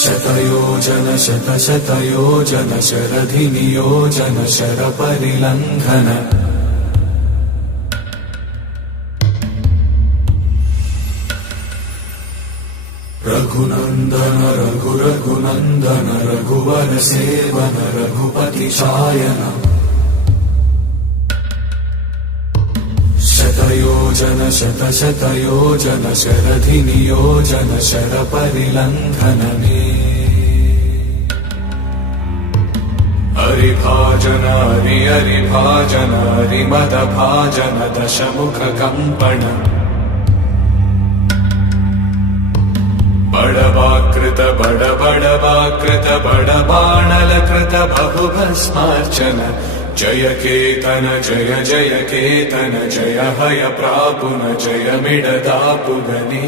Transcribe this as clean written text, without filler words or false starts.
शतयोजन शतशतयोजन शरधिनियोजन शरपरिलङ्घन रघुनन्दन रघुरघुनन्दन रघुवर seven Raghupati Shayan शतयोजन शतशतयोजन शरधिनियोजन शरपरिलङ्घन हरिभाजन हरिभाजन हरिमदभाजन दशमुख कंपन बड़वाकृत बड़वाकृत बड़बाणलकृत बहुभस्मार्चन जय केतन जय केतन जय हय प्रापुन जय मिडदापुगनी।